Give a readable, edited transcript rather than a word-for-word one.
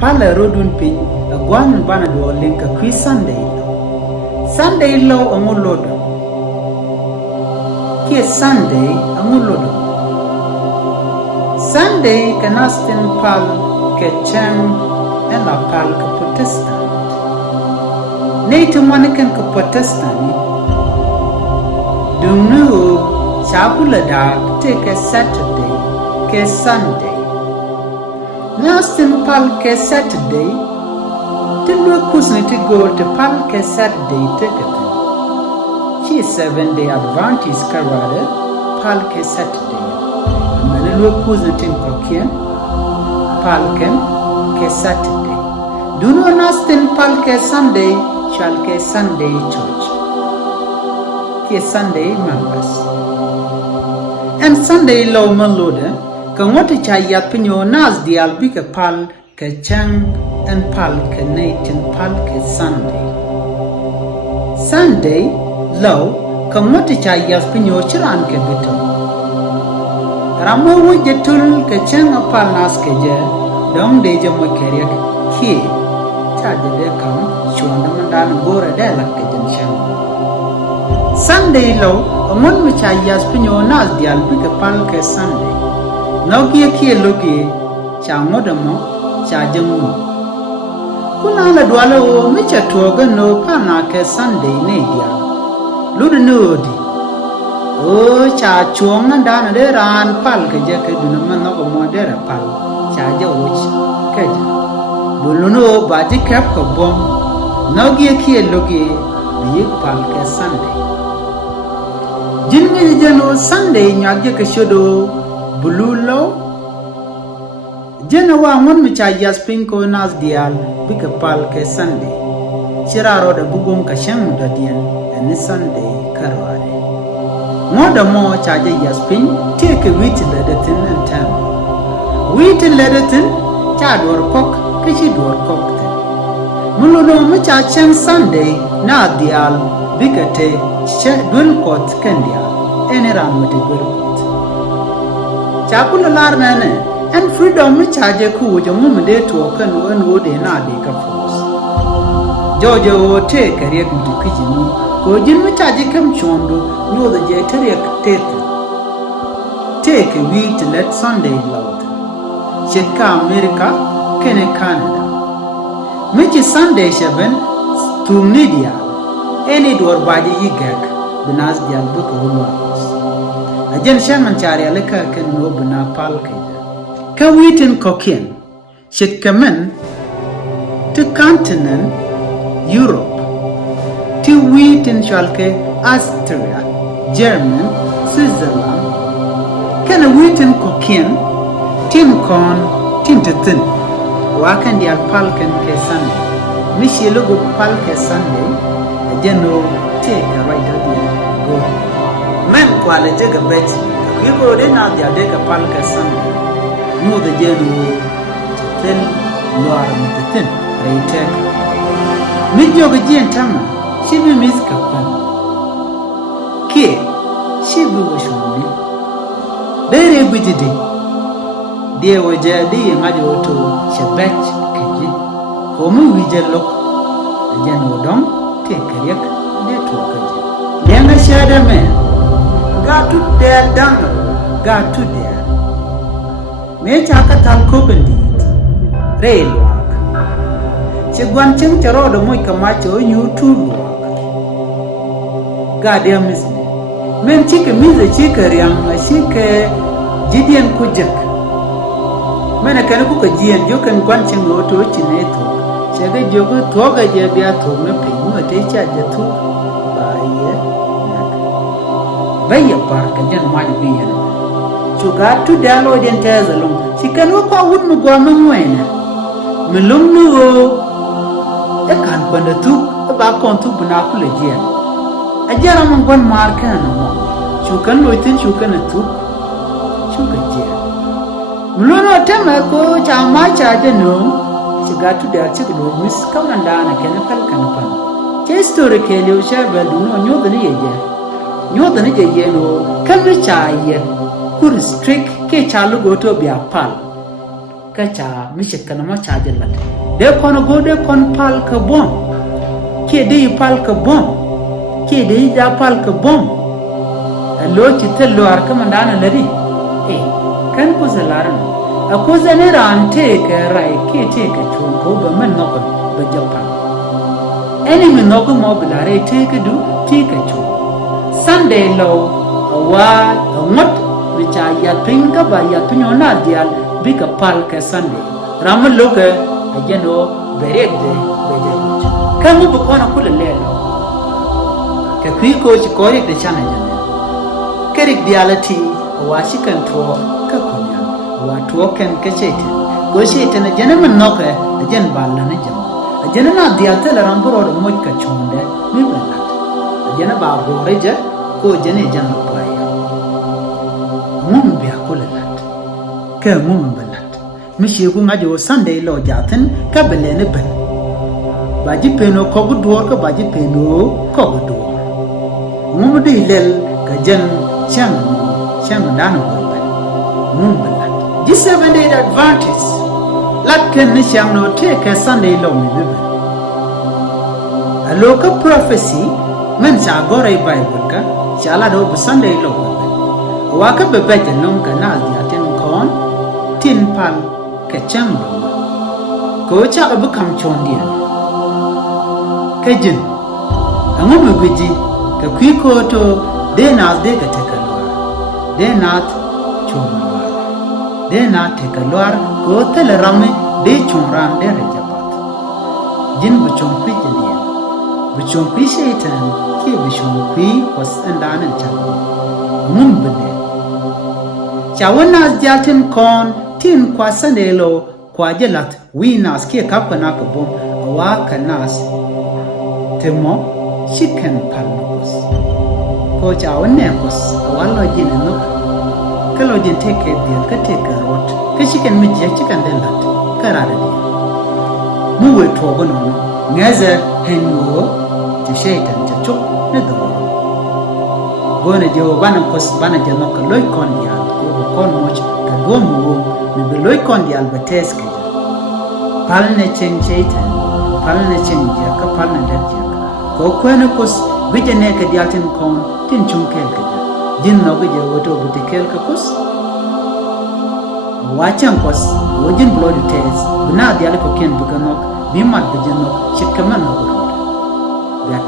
pala rodun pin agwan bana do link kwi Sunday low amulodo ki Sunday amulodo Sunday kanastin pal ke chang en la pal ke Protestant Nate manikan ke Protestant Dunu Chabula da take a Saturday ke Sunday Nastin pal ke Saturday Tilwe kusni to go to pal ke Saturday take it She 7-day Adventist karade pal ke Saturday Manilwe kusni tin kokien pal ke Saturday Dunu nastin pal ke Sunday shall ke Sunday church Ke Sunday members And Sunday law malode kan wata chayat pinyo nas dial bika pal ke chang and pal ke natin pal ke Sunday law kan wata chayat pinyo chiran ke bito Ramo wuje tul ke chang pal nas ke je dong de je makeryak ki chaje de kam chuanda mandan gore de lak ke jen chang Sunday law amon mi chayat pinyo nas dial bika pal ke Sunday Nokia kia loki cha modamo cha jamu Kuna la dwala o micha tuoga no pana ke Sunday ne dia Ludu nodi O cha chuonga dana de ran pal ke je ke dunama no mo de pal cha ja wuch ke ja Buluno baji kap ko bom Nokia kia loki bi pal ke Sunday Jinni jeno Sunday nyagje ke shodo Bululo Jena wa ngon mi cha yaspin ko nas dial bika pal ke Sunday Chiraro da bugum ka shem da dian and Sunday karwade Moda mo cha yaspin take wheat ledatin and tam Wheat ledatin cha dor kok kishi dor kok Mululo mi cha chen Sunday na dial bika te she dul kot kendia ene ram mate dul Chapula larnane and freedom mi charge ku jo mum de to kan wo de na de ka fos Jojo te kare ku di kijinu ko jin mi charge kam chondo nyo de je tere tete Take a week to let Sunday loud Cheka America kene Canada Michi Sunday shaben tu media any door baji yigak binas dial buka hulwakos Ajen shaman chari alika ken no bina pal kaya. Ka wheaten kokien. Shit kamen to continent Europe. To wheaten shalke Austria, German, Switzerland. Kana wheaten kokien. Tim kon tim tetin. Wakan dial pal ken ke Sunday. Mishi logo pal ke Sunday. Ajen no take a right idea. Go. Men kwale jega bet kiko de na dia de ka pal ka Sunday no de jenu tel lɔar mtetin reitek mi joga jien tama shibi miska pan ke shibi washuni dere bidide de waje de ngadi woto shabet keji ko mu wije lok jenu dom te karyak de to kaji lenga shada men Got to there down, got to there. Make a catal copendit, rail walk. She went to the road of Moika Macho, you too walk. Goddamn miss me. Men chicken miss a chicker young, a chick Gideon Kujak. Men I can cook a Gian, you can punch him go to a chinato. She get you go to a jabia to me, a teacher, the two. Bay park and then might be in So got to download and tell along. She can look out with me go on when Melum no I can't put the two about on two binocular again. A gentleman one mark and no more. You can wait and you can a two. Sugar jail. Muluno Temako, my charger no. She got to the chicken with Miss Commandana Canapel Canapan. Chase to the Kelly Shabel do not know the Lienge. Nyo the nige yeno kan ri cha ye ku restrict ke chalu go to bia pal kacha mishikana ma chajelat de kono go de kon pal ka bom ke de pal ka bom ke de ja pal ka bom lo ci tello ar ka mandana lari kan ko zalaran ako zanera ante ka rai ke te ka chuko ba man no ba japa any min no ko mo bilare te ka du te ka chu Sunday lo wa ngot wicha ya pinga ba ya tunyona dial bika pal ka Sunday ramal loka ajeno berede kamu bukona kula lelo ka kwiko ci kori de chana jane kerik dialati wa shikan to ka kunya wa to kan ka cɛytɛn go cɛytɛn jane man noka ajen balla na jam ajena na dialta la ramburo do moj ka chunde mi balla ajena ba boreja ko jene janna paya mum biya kula lat ka mum ballat mi shegu ngajo Sunday lo jaten ka belene ben baji peno ko gudor ka baji peno ko gudor mum de lel ka jan chang dano ben mum ballat ji 7 day advantage lakken ni chang no take Sunday lo mi ben a local prophecy men sa gore Bible ka chala do Sunday lo wa ka be beje non ka na ya ten kon tin pal ka chang ko cha ba kam chondia ka jin ango me beji ka kwi ko to de na de ka te ka lor de na choma de na te ka lor ko te le rame de chumran de re japat jin bu chom kwi dia bu chom kwi cɛytɛn ke bu chom kwi was andanen chawo mum bene chawana jaten kon tin kwa Sunday kwa jelat winas ke kapana ka bom wa kanas temo chicken palmos ko chawane kos wala jin no kalo jin take dia ka take rot ka chicken mi je chicken den lat karara dia mu we to gono ngaze henwo ti cɛytɛn ta chok ne do gona je bana kos bana je no ka loy kon dia kon moch ka gomu mi beloy kon di albates ka palne chen cɛytɛn palne chen ja ka palne der ja ko kwene kos bijene ka dialten kon tin chunkel ka jin no je woto butikel ka kos wachan kos wojin blood test buna dial ko ken bukanok bimat bijeno chikaman no ya